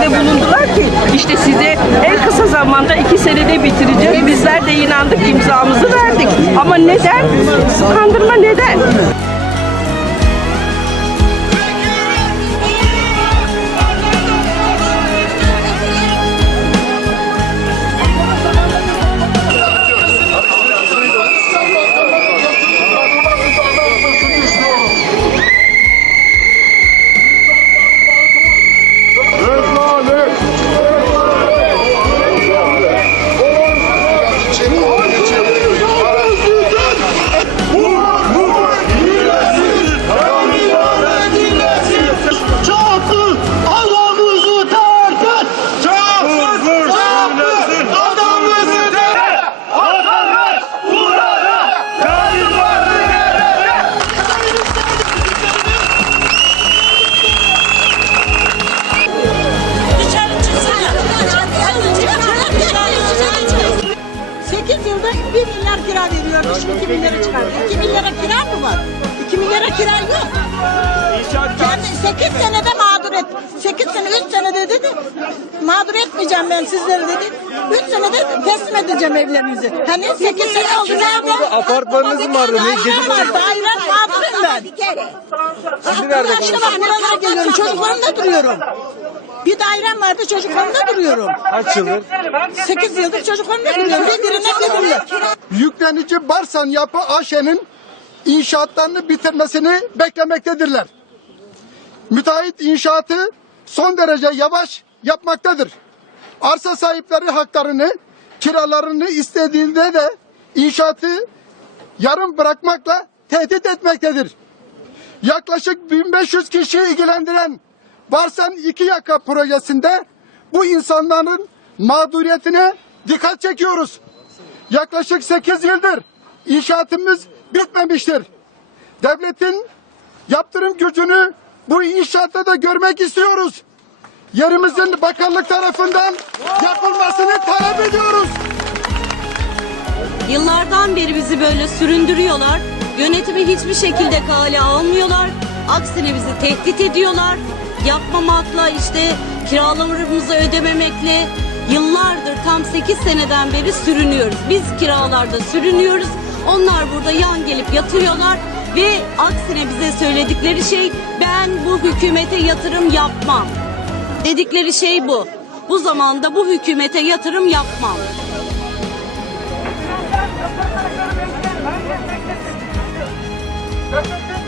Nerede bulundular ki işte size en kısa zamanda iki senede bitireceğiz. Bizler de inandık imzamızı verdik. Ama neden? Kandırma neden? Kira veriyordu. Şimdi iki milyara çıkardı. İki milyara kira mı var? İki milyara kira yok. Kendi sekiz senede mağdur et. Sekiz sene, üç senede dedi. Mağdur etmeyeceğim ben sizleri dedi. Üç senede teslim edeceğim evlerinizi. Hani sekiz sene oldu nerede? Apartmanınız mı vardı? Ne gece var, dairem mağdurum ben. Şimdi nerede İşte bak buralara geliyorum. Çocuklarımda duruyorum. Bir dairem vardı çocuklarımda duruyorum. Kaç yıldır? 8 yıldır çocuklarımda duruyorum. Bir birine bir birine. Yüklenici Barsan Yapı AŞ'nin inşaatlarını bitirmesini beklemektedirler. Müteahhit inşaatı son derece yavaş yapmaktadır. Arsa sahipleri haklarını, kiralarını istediğinde de inşaatı yarım bırakmakla tehdit etmektedir. Yaklaşık 1500 kişi ilgilendiren Barsan İki Yaka projesinde bu insanların mağduriyetine dikkat çekiyoruz. Yaklaşık 8 yıldır inşaatımız bitmemiştir. Devletin yaptırım gücünü bu inşaatta da görmek istiyoruz. Yerimizin bakanlık tarafından yapılmasını talep ediyoruz. Yıllardan beri bizi böyle süründürüyorlar. Yönetimi hiçbir şekilde kale almıyorlar. Aksine bizi tehdit ediyorlar. Yapmamakla işte kiralarımızı ödememekle yıllardır tam 8 seneden beri sürünüyoruz. Biz kiralarda sürünüyoruz. Onlar burada yan gelip yatıyorlar ve aksine bize söyledikleri şey ben bu hükümete yatırım yapmam. Dedikleri şey bu. Bu zamanda bu hükümete yatırım yapmam. Kaptırın